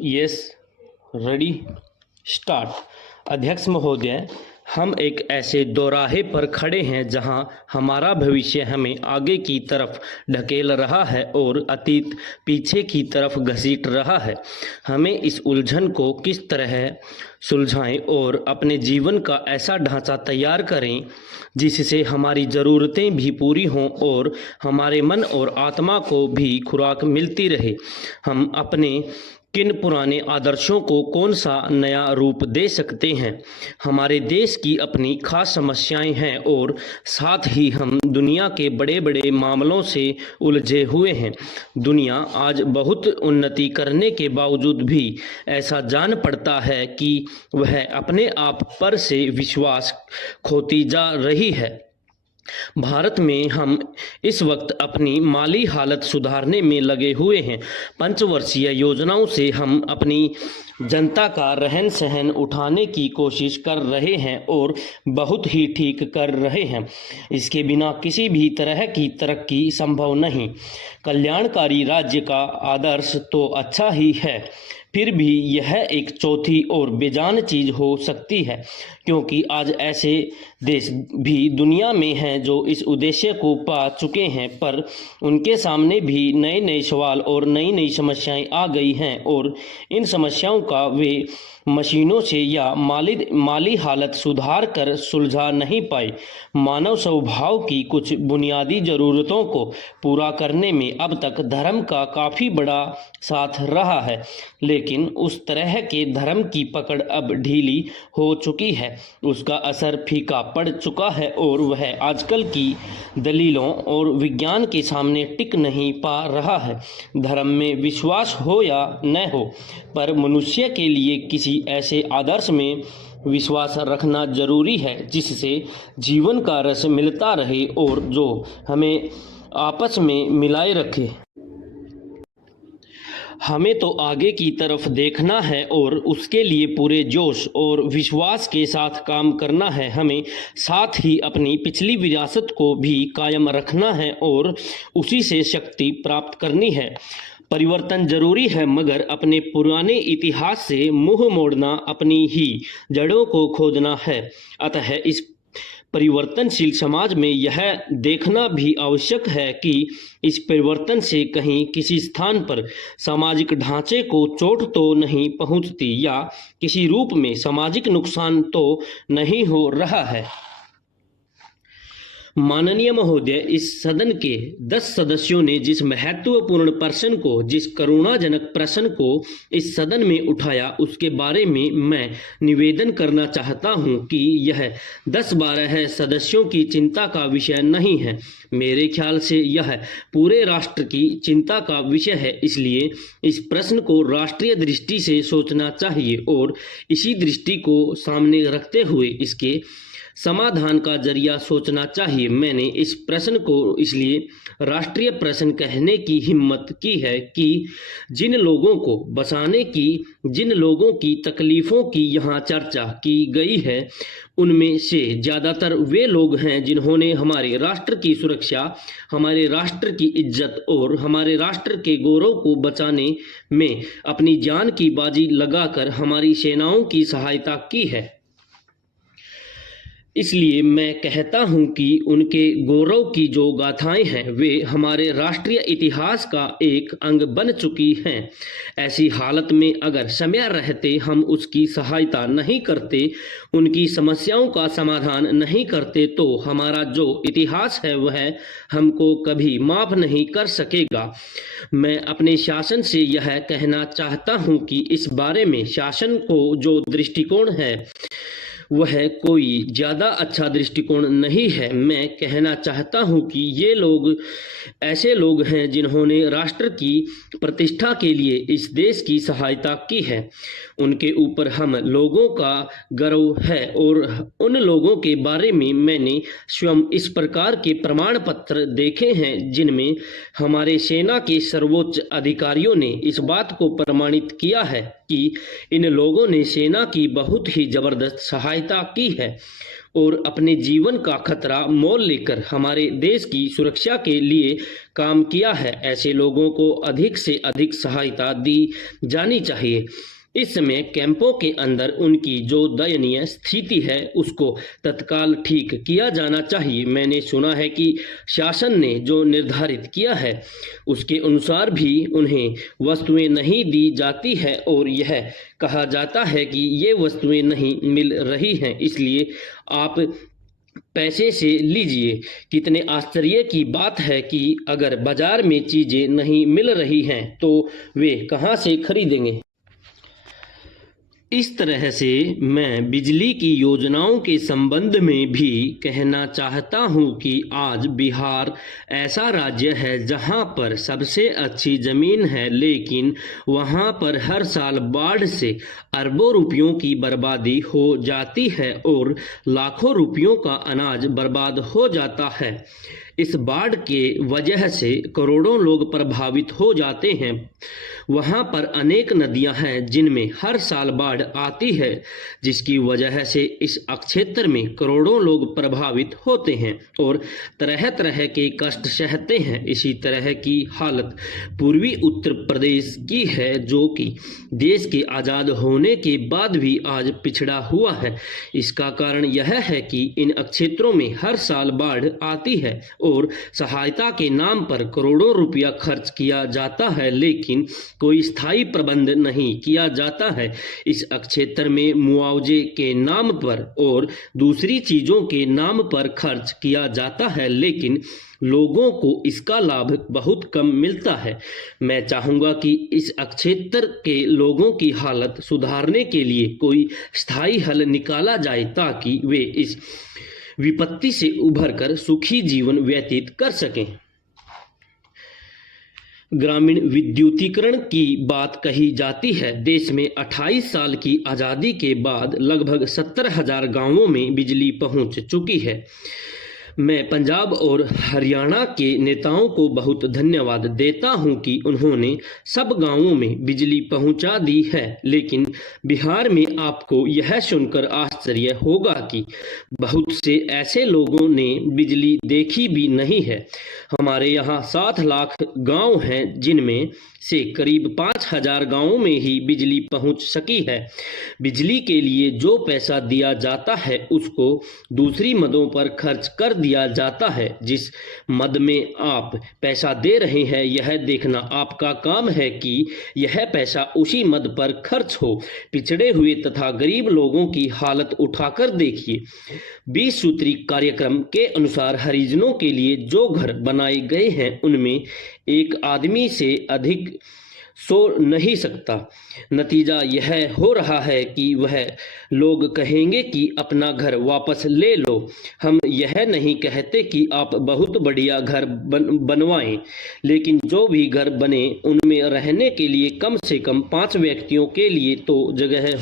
Yes, ready, start. अध्यक्ष महोदय, हम एक ऐसे दोराहे पर खड़े हैं जहां हमारा भविष्य हमें आगे की तरफ ढकेल रहा है और अतीत पीछे की तरफ घसीट रहा है। हमें इस उलझन को किस तरह सुलझाएं और अपने जीवन का ऐसा ढांचा तैयार करें जिससे हमारी ज़रूरतें भी पूरी हों और हमारे मन और आत्मा को भी खुराक मिलती रहे। हम अपने किन पुराने आदर्शों को कौन सा नया रूप दे सकते हैं। हमारे देश की अपनी खास समस्याएं हैं और साथ ही हम दुनिया के बड़े बड़े मामलों से उलझे हुए हैं। दुनिया आज बहुत उन्नति करने के बावजूद भी ऐसा जान पड़ता है कि वह अपने आप पर से विश्वास खोती जा रही है। भारत में हम इस वक्त अपनी माली हालत सुधारने में लगे हुए हैं। पंचवर्षीय योजनाओं से हम अपनी जनता का रहन सहन उठाने की कोशिश कर रहे हैं और बहुत ही ठीक कर रहे हैं। इसके बिना किसी भी तरह की तरक्की संभव नहीं। कल्याणकारी राज्य का आदर्श तो अच्छा ही है, फिर भी यह एक चौथी और बेजान चीज़ हो सकती है, क्योंकि आज ऐसे देश भी दुनिया में हैं जो इस उद्देश्य को पा चुके हैं, पर उनके सामने भी नए नए सवाल और नई नई समस्याएं आ गई हैं और इन समस्याओं का वे मशीनों से या माली हालत सुधार कर सुलझा नहीं पाए। मानव स्वभाव की कुछ बुनियादी ज़रूरतों को पूरा करने में अब तक धर्म का काफ़ी बड़ा साथ रहा है, लेकिन उस तरह के धर्म की पकड़ अब ढीली हो चुकी है। उसका असर फीका पड़ चुका है और वह आजकल की दलीलों और विज्ञान के सामने टिक नहीं पा रहा है। धर्म में विश्वास हो या न हो, पर मनुष्य के लिए किसी ऐसे आदर्श में विश्वास रखना जरूरी है जिससे जीवन का रस मिलता रहे और जो हमें आपस में मिलाए रखे। हमें तो आगे की तरफ देखना है और उसके लिए पूरे जोश और विश्वास के साथ काम करना है। हमें साथ ही अपनी पिछली विरासत को भी कायम रखना है और उसी से शक्ति प्राप्त करनी है। परिवर्तन जरूरी है, मगर अपने पुराने इतिहास से मुंह मोड़ना अपनी ही जड़ों को खोदना है। अतः इस परिवर्तनशील समाज में यह देखना भी आवश्यक है कि इस परिवर्तन से कहीं किसी स्थान पर सामाजिक ढांचे को चोट तो नहीं पहुंचती या किसी रूप में सामाजिक नुकसान तो नहीं हो रहा है। माननीय महोदय, इस सदन के 10 सदस्यों ने जिस महत्वपूर्ण प्रश्न को, जिस करुणाजनक प्रश्न को इस सदन में उठाया, उसके बारे में मैं निवेदन करना चाहता हूं कि यह 10-12 सदस्यों की चिंता का विषय नहीं है। मेरे ख्याल से यह पूरे राष्ट्र की चिंता का विषय है। इसलिए इस प्रश्न को राष्ट्रीय दृष्टि से सोचना चाहिए और इसी दृष्टि को सामने रखते हुए इसके समाधान का जरिया सोचना चाहिए। मैंने इस प्रश्न को इसलिए राष्ट्रीय प्रश्न कहने की हिम्मत की है कि जिन लोगों को बचाने की, जिन लोगों की तकलीफ़ों की यहाँ चर्चा की गई है, उनमें से ज़्यादातर वे लोग हैं जिन्होंने हमारे राष्ट्र की सुरक्षा, हमारे राष्ट्र की इज्जत और हमारे राष्ट्र के गौरव को बचाने में अपनी जान की बाजी लगाकर हमारी सेनाओं की सहायता की है। इसलिए मैं कहता हूं कि उनके गौरव की जो गाथाएं हैं वे हमारे राष्ट्रीय इतिहास का एक अंग बन चुकी हैं। ऐसी हालत में अगर समय रहते हम उसकी सहायता नहीं करते, उनकी समस्याओं का समाधान नहीं करते, तो हमारा जो इतिहास है वह हमको कभी माफ नहीं कर सकेगा। मैं अपने शासन से यह कहना चाहता हूं कि इस बारे में शासन को जो दृष्टिकोण है वह कोई ज़्यादा अच्छा दृष्टिकोण नहीं है। मैं कहना चाहता हूं कि ये लोग ऐसे लोग हैं जिन्होंने राष्ट्र की प्रतिष्ठा के लिए इस देश की सहायता की है। उनके ऊपर हम लोगों का गर्व है और उन लोगों के बारे में मैंने स्वयं इस प्रकार के प्रमाण पत्र देखे हैं जिनमें हमारे सेना के सर्वोच्च अधिकारियों ने इस बात को प्रमाणित किया है कि इन लोगों ने सेना की बहुत ही जबरदस्त सहायता की है। और अपने जीवन का खतरा मोल लेकर हमारे देश की सुरक्षा के लिए काम किया है। ऐसे लोगों को अधिक से अधिक सहायता दी जानी चाहिए। इस समय कैंपों के अंदर उनकी जो दयनीय स्थिति है उसको तत्काल ठीक किया जाना चाहिए। मैंने सुना है कि शासन ने जो निर्धारित किया है उसके अनुसार भी उन्हें वस्तुएं नहीं दी जाती है और यह कहा जाता है कि ये वस्तुएं नहीं मिल रही हैं, इसलिए आप पैसे से लीजिए। कितने आश्चर्य की बात है कि अगर बाजार में चीजें नहीं मिल रही हैं तो वे कहाँ से खरीदेंगे। इस तरह से मैं बिजली की योजनाओं के संबंध में भी कहना चाहता हूं कि आज बिहार ऐसा राज्य है जहां पर सबसे अच्छी ज़मीन है, लेकिन वहां पर हर साल बाढ़ से अरबों रुपयों की बर्बादी हो जाती है और लाखों रुपयों का अनाज बर्बाद हो जाता है। इस बाढ़ के वजह से करोड़ों लोग प्रभावित हो जाते हैं। वहां पर अनेक नदियां हैं जिनमें हर साल बाढ़ आती है, जिसकी वजह से इस क्षेत्र में करोड़ों लोग प्रभावित होते हैं और तरह तरह के कष्ट सहते हैं। इसी तरह की हालत पूर्वी उत्तर प्रदेश की है, जो कि देश के आज़ाद होने के बाद भी आज पिछड़ा हुआ है। इसका कारण यह है कि इन क्षेत्रों में हर साल बाढ़ आती है और सहायता के नाम पर करोड़ों रुपया खर्च किया जाता है, लेकिन कोई स्थायी प्रबंध नहीं किया जाता है। इस क्षेत्र में मुआवजे के नाम पर और दूसरी चीजों के नाम पर खर्च किया जाता है, लेकिन लोगों को इसका लाभ बहुत कम मिलता है। मैं चाहूंगा कि इस क्षेत्र के लोगों की हालत सुधारने के लिए कोई स्थायी हल निकाला जाए ताकि वे इस विपत्ति से उभरकर सुखी जीवन व्यतीत कर सकें। ग्रामीण विद्युतीकरण की बात कही जाती है। देश में 28 साल की आज़ादी के बाद लगभग 70,000 गांवों में बिजली पहुंच चुकी है। मैं पंजाब और हरियाणा के नेताओं को बहुत धन्यवाद देता हूं कि उन्होंने सब गांवों में बिजली पहुंचा दी है, लेकिन बिहार में आपको यह सुनकर आश्चर्य होगा कि बहुत से ऐसे लोगों ने बिजली देखी भी नहीं है। हमारे यहाँ 7 लाख गांव हैं, जिनमें से करीब 5,000 गांवों में ही बिजली पहुंच सकी है। बिजली के लिए जो पैसा दिया जाता है उसको दूसरी मदों पर खर्च कर दिया जाता है। जिस मद में आप पैसा दे रहे हैं यह देखना आपका काम है कि यह पैसा उसी मद पर खर्च हो। पिछड़े हुए तथा गरीब लोगों की हालत उठाकर देखिए। 20 सूत्री कार्यक्रम के अनुसार हरिजनों के लिए जो घर बनाए गए हैं उनमें एक आदमी से अधिक सो नहीं सकता। नतीजा यह हो रहा है कि वह लोग कहेंगे कि अपना घर वापस ले लो। हम यह नहीं कहते कि आप बहुत बढ़िया घर बनवाएं, लेकिन जो भी घर बने उनमें रहने के लिए कम से कम 5 व्यक्तियों के लिए तो जगह हो।